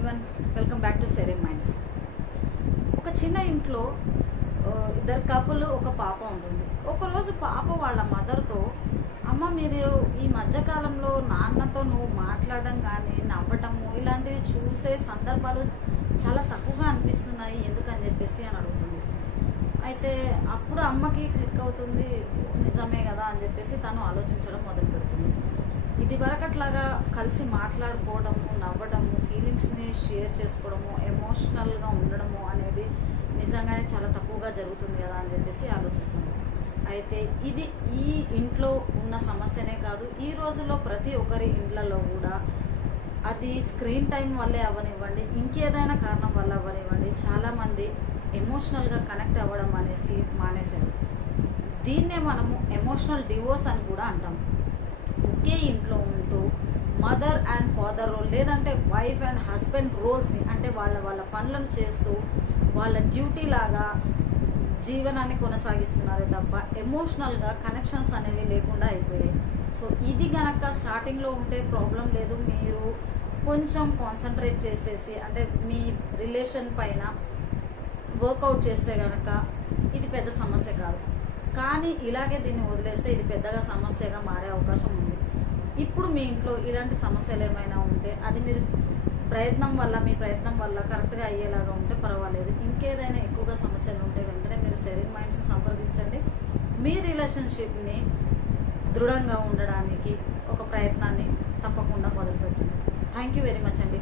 Everyone, welcome back to sharing minds. ఒక చిన్న ఇంట్లో ఇద్దరు కపుల్, ఒక పాప ఉంటుంది. ఒకరోజు పాప వాళ్ళ మదర్తో, అమ్మ మీరు ఈ మధ్యకాలంలో నాన్నతో నువ్వు మాట్లాడడం కానీ నవ్వటము ఇలాంటివి చూసే సందర్భాలు చాలా తక్కువగా అనిపిస్తున్నాయి, ఎందుకని చెప్పేసి అని అడుగుతుంది. అయితే అప్పుడు అమ్మకి క్లిక్ అవుతుంది, నిజమే కదా అని చెప్పేసి తను ఆలోచించడం మొదలు పెడుతుంది. ఇది వరకట్లాగా కలిసి మాట్లాడుకోవడము, నవ్వడము, ఫీలింగ్స్ని షేర్ చేసుకోవడము, ఎమోషనల్గా ఉండడము అనేది నిజంగానే చాలా తక్కువగా జరుగుతుంది కదా అని చెప్పేసి ఆలోచిస్తాను. అయితే ఇది ఈ ఇంట్లో ఉన్న సమస్యనే కాదు, ఈ రోజుల్లో ప్రతి ఒక్కరి ఇండ్లలో కూడా అది స్క్రీన్ టైం వల్లే అవ్వనివ్వండి, ఇంకేదైనా కారణం వల్ల అవ్వనివ్వండి, చాలామంది ఎమోషనల్గా కనెక్ట్ అవ్వడం అనేసి మానేశారు. దీన్నే మనము ఎమోషనల్ డివోర్స్ అని కూడా అంటాం. ఒకే ఇంట్లో ఉంటూ మదర్ అండ్ ఫాదర్ రోల్, లేదంటే వైఫ్ అండ్ హస్బెండ్ రోల్స్ని, అంటే వాళ్ళ పనులను చేస్తూ వాళ్ళ డ్యూటీ లాగా జీవనాన్ని కొనసాగిస్తున్నారే తప్ప ఎమోషనల్గా కనెక్షన్స్ అనేవి లేకుండా అయిపోయాయి. సో ఇది గనక స్టార్టింగ్లో ఉంటే ప్రాబ్లం లేదు, మీరు కొంచెం కాన్సన్ట్రేట్ చేసేసి అంటే మీ రిలేషన్ పైన వర్కౌట్ చేస్తే కనుక ఇది పెద్ద సమస్య కాదు. కానీ ఇలాగే దీన్ని వదిలేస్తే ఇది పెద్దగా సమస్యగా మారే అవకాశం ఉంది. ఇప్పుడు మీ ఇంట్లో ఇలాంటి సమస్యలు ఏమైనా ఉంటే అది మీరు మీ ప్రయత్నం వల్ల కరెక్ట్గా అయ్యేలాగా ఉంటే పర్వాలేదు. ఇంకేదైనా ఎక్కువగా సమస్యలు ఉంటే వెంటనే మీరు షేరింగ్ మైండ్స్ని సంప్రదించండి. మీ రిలేషన్షిప్ని దృఢంగా ఉండడానికి ఒక ప్రయత్నాన్ని తప్పకుండా మొదలుపెట్టండి. థ్యాంక్ యూ వెరీ మచ్ అండి.